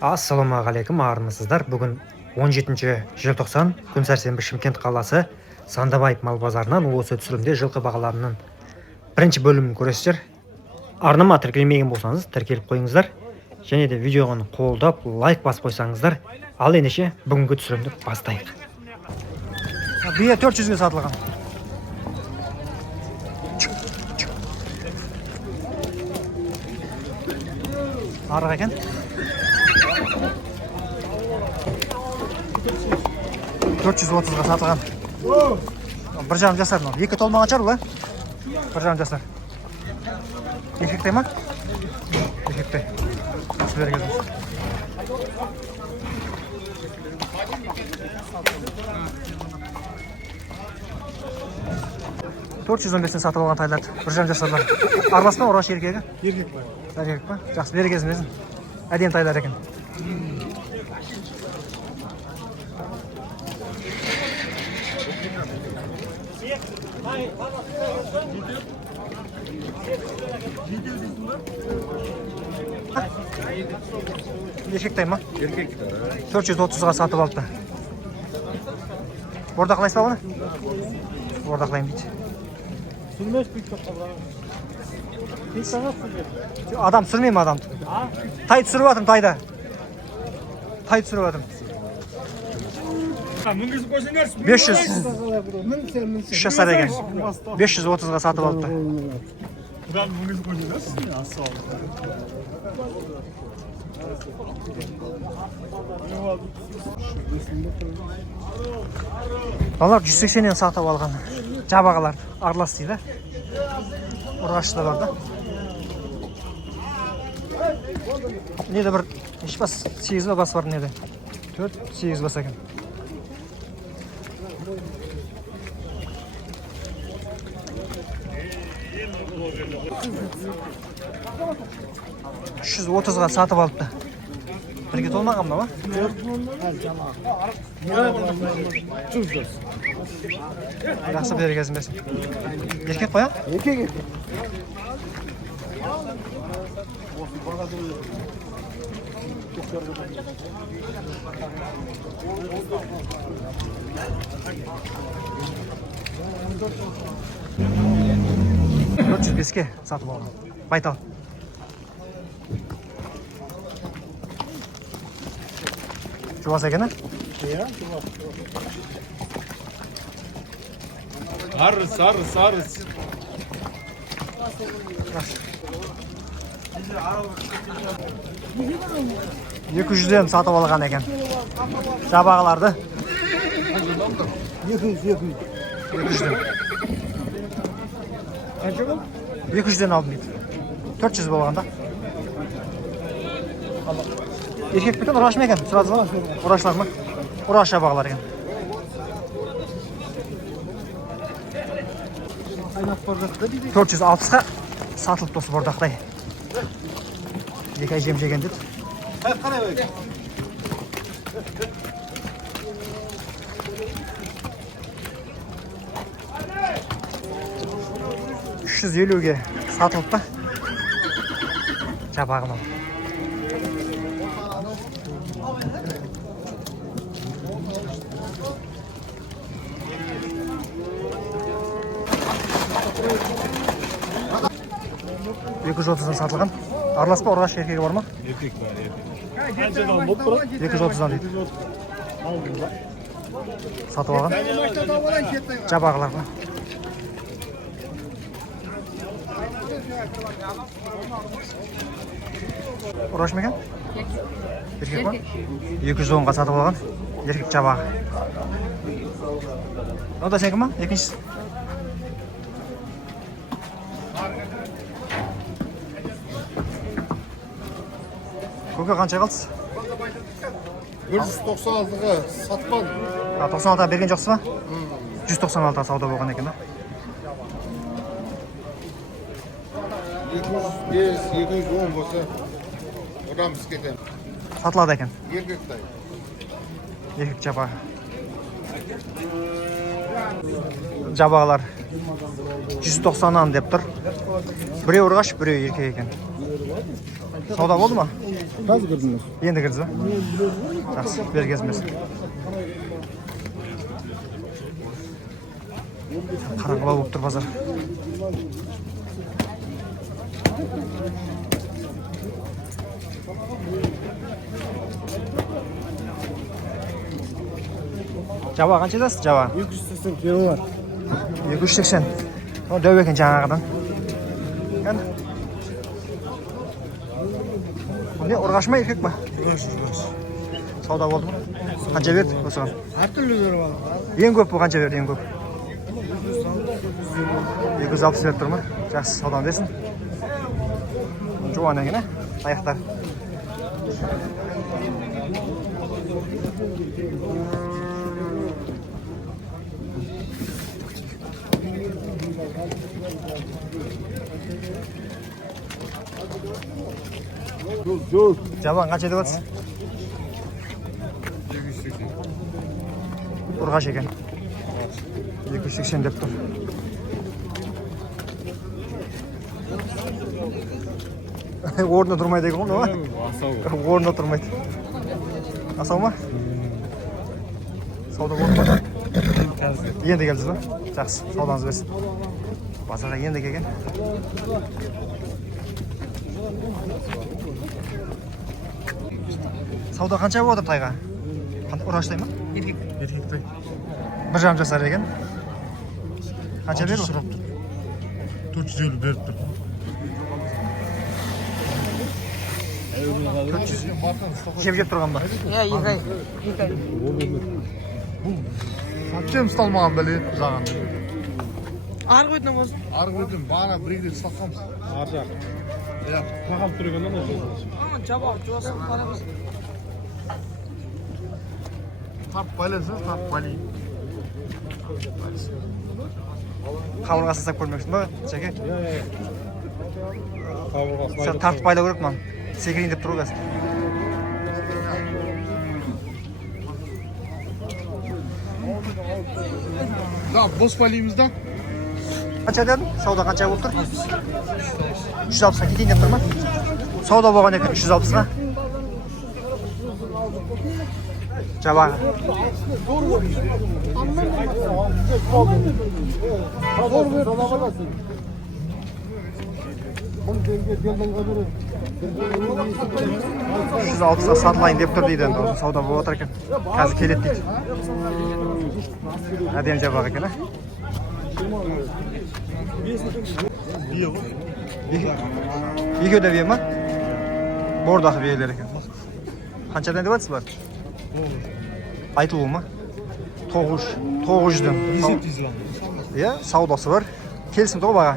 Ассалаумағалейкум, армысыздар. Бүгін 17 желтоқсан, күн сәрсенбі, Шымкент қаласы Сандыбаев мал базарынан осы түсірімде жылқы бағаларының бірінші бөлімін көресіздер. Арнама тіркелмеген болсаңыз тіркеліп қойыңыздар, және де видеоны қолдап лайк басып қойсаңыздар. Ал ендеше бүгінгі түсірімді бастайық. Бие 400-ге сатылған. Арық екен. 430-ға сатылған. Bir жарым жасар. Екі толмаған шығар бұл, бір жарым жасар. Еркекте ма? Еркекте. Сіздер кезіңіз. 415-тен сатып алған тайларды. Bir жарым жасарлар. Арбас па, ұраш еркегі? Еркек па. Еркек па? Жақсы, бері кезіңіз. Әдем тайлар екен. Еркектай ма? Еркек. 430-ға сатып алыпты. Бордақлайсыз ба оны? Бордақлайым дейді. Сүрмес бүйтіп Адам сүрмей ме адамды? Тай түсіріп атым, тайда. Тай түсіріп атым. 500. 3 жасар екен. 530-ға сатып алыпты. Балар 180-нен сатып алған жабағалар арлас дейді. Ұрғашты бар да. Неде бір еш бас 8 бас бар неде. 4-8 бас екен. $330-ға сатып алыпты. Бірге толмаған ба? Жақсы бері кезін берсін. Еркек қоя? Еркек. $405-ке сатып алған. Байтал. Жуас екен, а? Арыс. 200-ден сатып алған екен. Жабағаларды. 200. 200-ден алдым дейді. 400 болғанда. Еркек бүтін ұраш ма екен? Сұрадыңыз ба? Ұрашлар ма? Ұраш жабағалар екен. 460-ға сатылып досы бордақтай. Екі ай жем жеген дейді. 350-ге сатылып па? Жабағым ал. $230-дан сатылған. Арлас па, ұрғаш еркегі бар ма? Еркек бар. 230-дан дейді. Сатып алған. Жабағылар ба? Ұрғаш ма екен? Еркек ба? 210-ға сатып алған. Еркек жабағы. Ода сенікі ма? Екіншісі? Көке қанша қалдыз? 196-ға сатпан. 96-ға берген жоқсыз ба? 196-ға сауда болған екен. 210 болса, одан біз кетем. Сатылады екен. Еркектай. Еркек жабағы. Жабағалар 190-нан деп тұр. Біреу ұрғаш, біреу еркек екен. Savdo bo'ldimi? Hozir kirdingiz. Endi kirdingizmi? Yaxshi, bergazmiz. Qarang'uloq bo'lib tur bozor. Java qancha dasiz? Java 280 kilo. 280. O döv ekan жаңағыдан. Qani? Bu ne urg'ashma erkak mi? Savdo bo'ldimi? Qancha berdi o'sgan? Har turli berib oldim. Eng ko'p bu qancha berdi, eng ko'p? 260 berib turmi? Yaxshi, savdo bersin. Juvon ekan, oyoqlar. Yo'q. Jabon qancha deyapsiz? 280. Urg'ash ekan. 280 deb tur. O'rnida turmaydi ekan, nima? O'rnida turmaydi. Asovmi? Savdo bo'ldimi? Endi keldingizmi? Yaxshi, savdongiz bersin. Bozorga endi kelgan. Savdo qancha bo'ldi tayga? Qancha urashdaymi? Erkakda. 1,5 jasar ekan. Qancha berdi? 450 berib tur. 400. Kep turganba. Ya, yig'ay. Qancha ustalmagan bali zag'an. Arғы өтіне болсын. Arғы o'tin bana biriktirib saqamiz. Arda. Ya, Qaqab turganda ne? Javob, javob qaramiz. tap balasın, tap bali. Qavurg'asi sasab ko'rmoqchiman, chaka. Qavurg'asi. Sen tartib bayla ko'ribman. Sekirin deb turibsiz. Da, boz balimizdan. Qancha dedin? Savdo qancha bo'lib tur? 360 ga keting deb turman. Savdo bo'lgan ekan 360 ga. Java. Siz oltsa satlayın deb tur deydi endi. Savdo bo'lib o'tir ekan. Hozir keladi deydi. Hadem javob ekan. Yigöde verme. Bordaki verler ekan. Qanchadan deyapsiz bular? Aytılma. 900dan. 700 lira. Ya, savdosi var. Kelsin to'g'ri baga.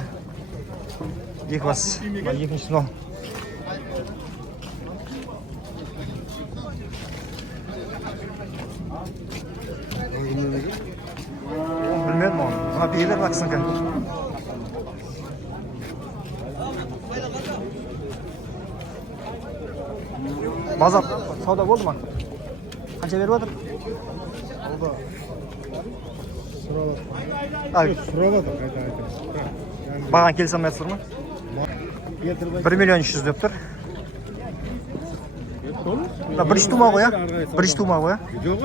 Yekmas. Yekmas no. Bilmedim onu. Buna beyler baksın kan. Bazar, savdo bo'ldi mi? Qancha berib o'tir? So'radi qayta. Bagan kelsamayapsizmi? 1,300,000 deb tur. Bir ish tuma qo'ya. Bir ish tuma qo'ya. Yo'q,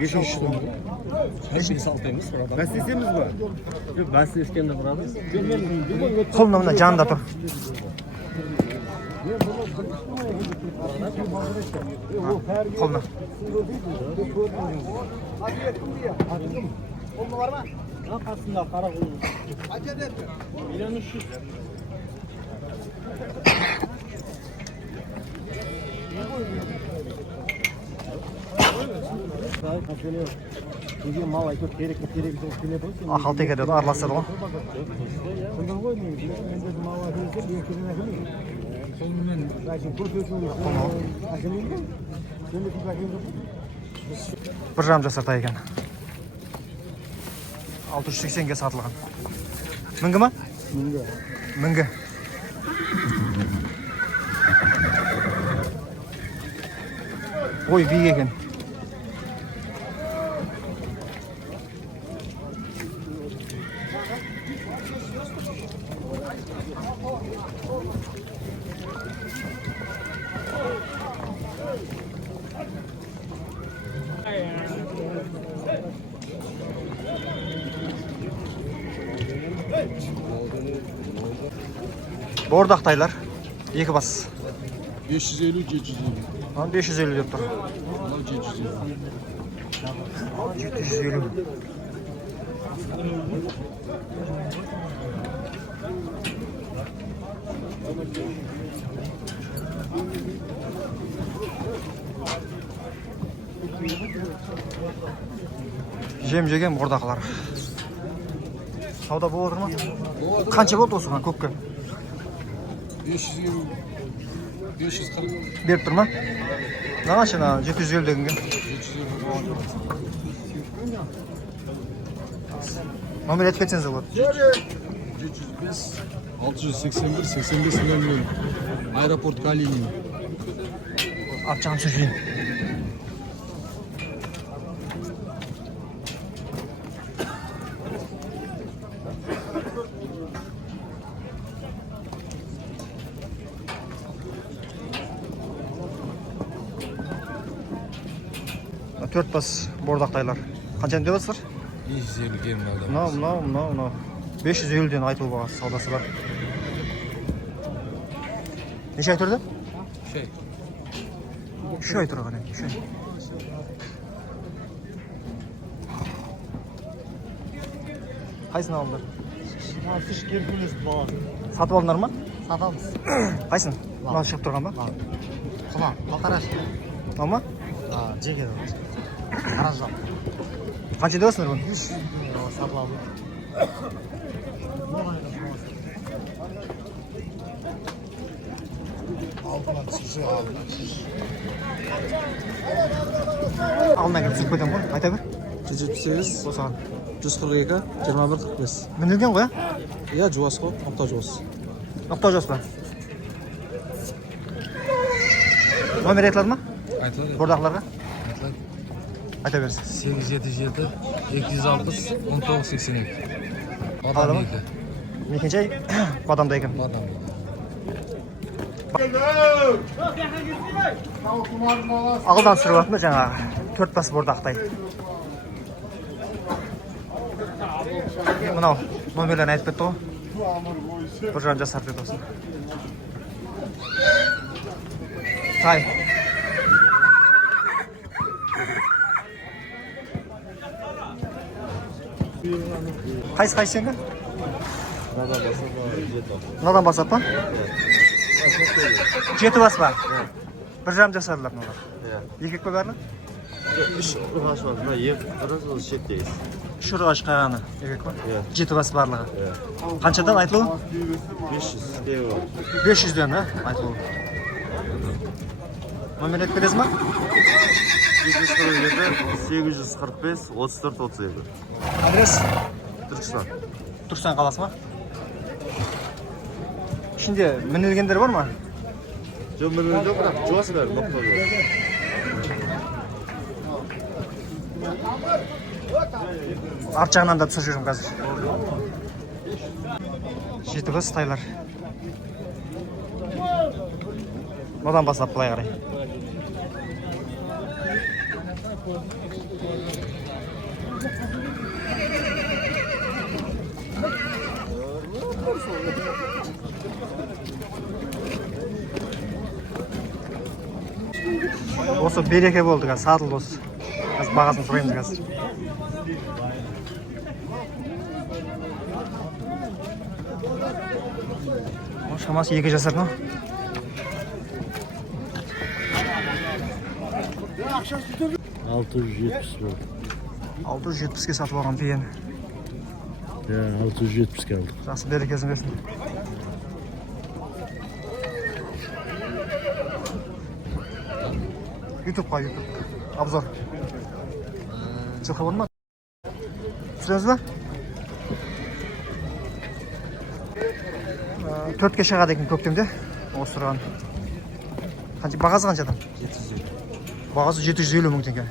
500 so'm. Saltaymiz burada. Bas desemiz mi? Yok, ben size iskender burada. Qo'lni bilan jonda tur. Qo'lni. Arkasında kara kulu. İlan 300. Bugün mal aytıp gerek Aql tegadi, aralashadi qo'y. Bir ramja sata ekan. 680 ga sotilgan. Mingimi? Mingi. Oy, big ekan. Бордақтайлар. Екі бас. 550, 750. 550 деп тұр. Мынау 750. 750. Жем жеген бордақылар. Сауда болып отыр ма? Қанша болды осыған көкке? 550, 540, Беріп тұр ма? Қанша 750 дегенге? 750. Номер айтып кетсеңіз болады. 705, 681, 85 00. Аэропорт Калинин. Ат жағын сүршілейін. Төрт бас бордақтайлар. Қанша деп отырсыздар? 550 кем алды. Мынау. 550-ден айтылу бағасы саудасы бар. Неше ай тұрды? Şey. 3 ай тұрған екен, 3 ай. Қайсын алыңдар? Сіз Геркулес бала. Сатып алдыңдар ма? Сатамыз. Қайсын? Мынау шығып тұрған ба? Құлан, Малтараш. Мынау ма? Жеке. Қаражал. Қанша деп отырсыңдар бұны? Сатып алдым. Altına çıkışı aldı. Алдынан келіп түсіп кетемін ғой, айта бер. 178, Осыған. 142, 21, 45. Мінілген ғой, Иә, жуас қой, ноқта жуас. Ноқта жос па? Номер айтылады ма? Айтылады. Бордақыларға? Айтылады. Айта берсін. 877, 260, 1982. Қалады ма? Мекенжай Бадамда екен. Badam. Ақылдан сүріп жатыр ма жаңағы? Төрт бас бордақтай. Мынау номерлерін айтып кетті ғой. Бір жан жасар деді осыны. Тай. Қайсы сенгі? Мынадан басады ма? 7 бас ба? Бір жан жасардылар мыналар. Екек пе бәрі? Үш ұрғаш бар. Мына ек ұрғаш шеттейіз. Үш ұрғаш қайғаны. Екек па? 7 бас барлығы. Қаншадан айтылу? 500 деу. 500-ден, айтылу. Номер айтып бересіз ма? 747, 845, 34, 37. Адрес? Түркістан. Түркістан қаласы ма? Ішінде мінілгендер бар ма? Жоқ, міні жоқ, бірақ жуас бәрі, ноқта жуас. Арт жағынан да түсір жүрмін қазір. 7 бас тайлар. Одан бастап былай қарай. Осы береке болды қазір, сатылды осы. Қазір бағасын сұраймыз қазір. Шамасы 2 жасар ма? Altı yüz yetmiş var. 670-ге сатып алған биені. Ya 670 geldi. Жақсы берекесін берсін. Ютубқа, ютуб. Обзор. Жылқы бар ма? Түсіреміз ба? 4-ке шығады екен көктемде. Осы тұрған. Бағасы қаншадан? 750. Бағасы 750 мың теңге.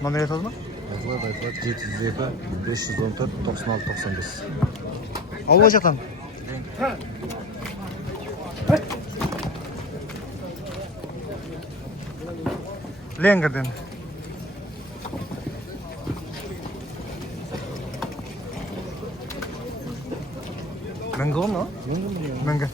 Номер айтады ма? Айтылады. 702, 514, 96, 95. Ауыл жақтан. Ленгерден. Мың Mingga mı? Mingga.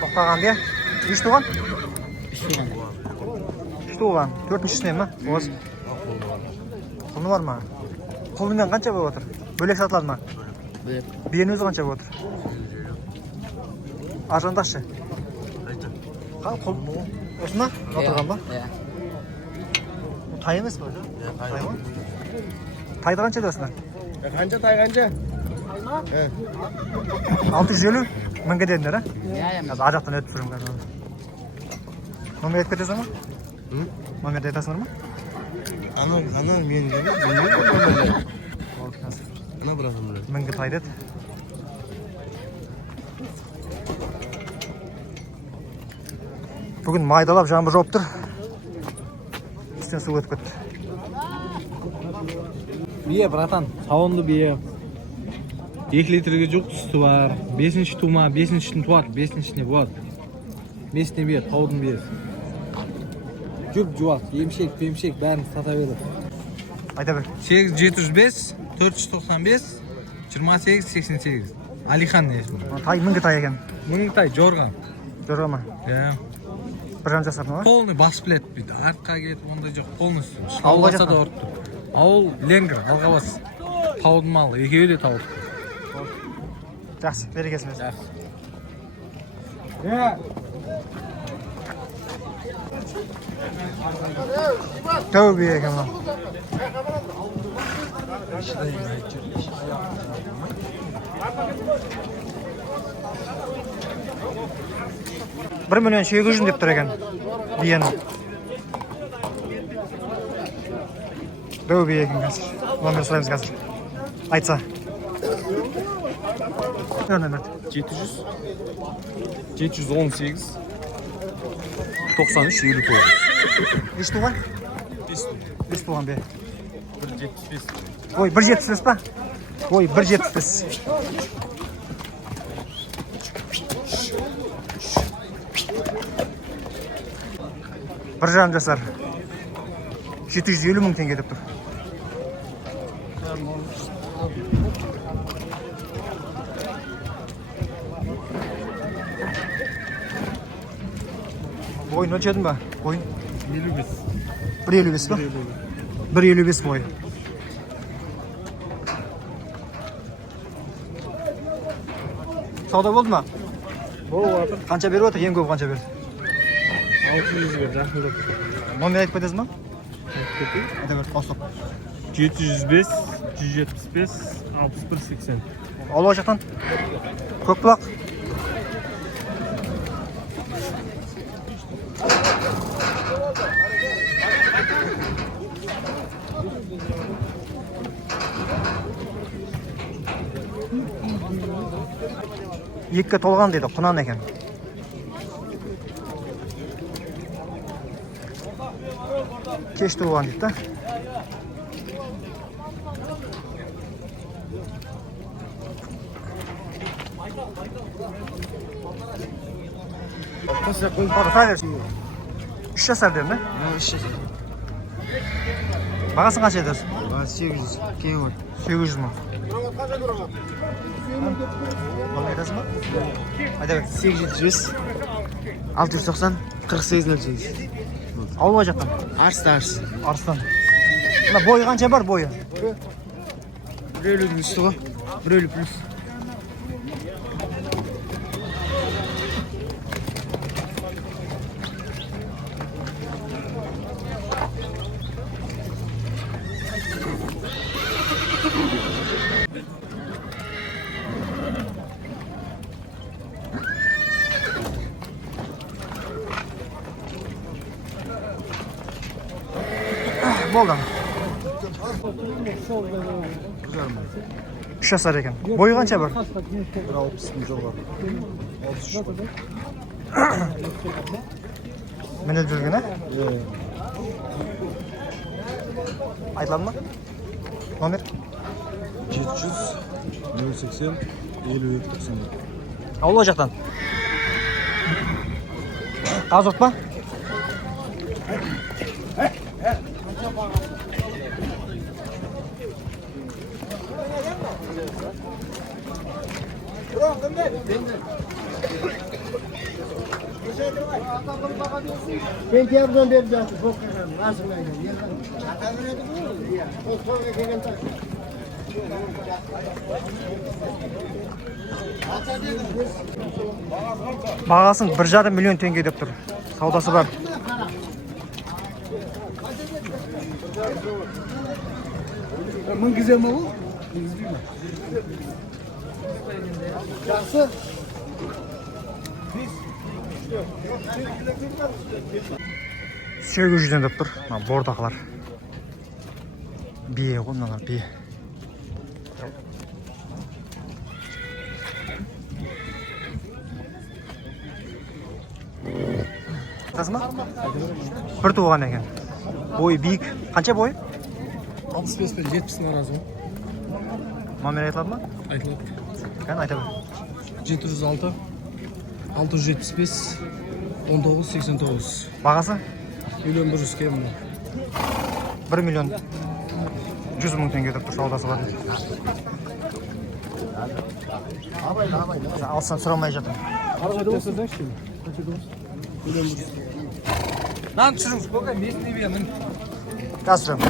To'xtagan diye. Ish tuğan? Ish tuğan. 4-chisine mi? O'z. Pulni bormi? Pulni men qancha bo'lib o'tir? Bo'lak sotiladimi? Biyani o'zi qancha bo'lib o'tir? Arzondachi? Ha, pul. O'sma? O'tirgan ba? Tay emasmi o'zi? Taymi? Tayda qancha deyapsizlar? Qancha tay qancha? 650 mingga dedilar, ha? Ajoqdan o'tib turing. Nomer aytib ketasizmi? Nomerni aytasizlarmi? Ana men dedi. Ana birazdan biladi. Mingga tay dedi. Bugün maydalab жаңбыр жауып тұр. Үстен су өтіп кетті. Бие, братан, салонды бие. 2 litrге жоқ түсті бар. 5-ші тума, 5-ші туат, 5-шіне болады. 5-шіне бие, таудың биесі. Жүк жуақ, емшек, пемшек бәрін сата берді. Айта бер. 8705 495 2888. Алихан есімі. Тай мыңға тай екен. Мыңтай жорған. Жорға ма? Бір жан жасап ма? Полный бас білет бүйді. Артқа кетіп, ондай жоқ. Полностью. Ауылға Алғаса да жақын? ұртты. Ауыл Ленгір, Алғабас. Таудың малы, екеуі де тауды. Жақсы, берекесіңіз. Тәубе екен ма? Бір миллион 800 деп тұр екен. Бияның. Тәубе екен қазір. Номер сұраймыз қазір. Айтса. Номер. 700 718 93 59. Неш туған? Бес туған бе. 175. Ой, 1.75 па? Ой, 1.75. Bir жарым жасар. 750 мың теңге деп тұр. Boyun ölçedin mi? Boyun? 55. 1.55 pa? 1.55 boy. Savdo bo'ldi mi? Bo'ldi. Qancha berib o'tir? Eng ko'p qancha berdi? 600 ga жақындап. Nomer aytib ketasizmi? Ayta ber, bosib. 705 175 61 80. Olib oshaqdan. Ko'kbuloq. Екке толған дейді, құнан екен. Кеш туылған дейді. Orta versin. 3 жасар дедім, 3 жасар. Бағасын қанша edersin? 800. Кейін бар. 800 мың. Оны айтасың ба? Айта бер. 875 690 4808. Ауылға жақтан. Арыс. Арыстан. Мына бойы қанша бар бойы? Біреулердің үсті ғой. Біреулі плюс. Болды. 3 жасар екен. Бойы қанша бар? 60 мың жол бар. Minilib жүрген, Айтылады ма? Номер? 700 080 52 90. Ауыл о жақтан. Қазырт па? Sentyabrdan beri жатыр, боққан, асырмайды. Ата береді ғой. Ол солға келген тақ. Бағасын 1,5 миллион теңге деп тұр. Саудасы бар. Мінгізе ма бұл? Жақсы. Сегіз жүзден деп тұр. Бордақылар. Бие ғой мыналар, бие. Айтасың ба? Бір туған екен. Бойы биік. Қанша бойы? 65 пен 70-ің арасы ғой. Номер айтылады ма? Айтылады. Кән айта бер. 706 675 1989. Бағасы? Миллион 100 кем бар. 1 миллион 100 мың теңге деп тұр, саудасы бар. Алсам сұрамай жатыр. Lan düşürüm. Bakın nesini beğendin? Қазір жүрем.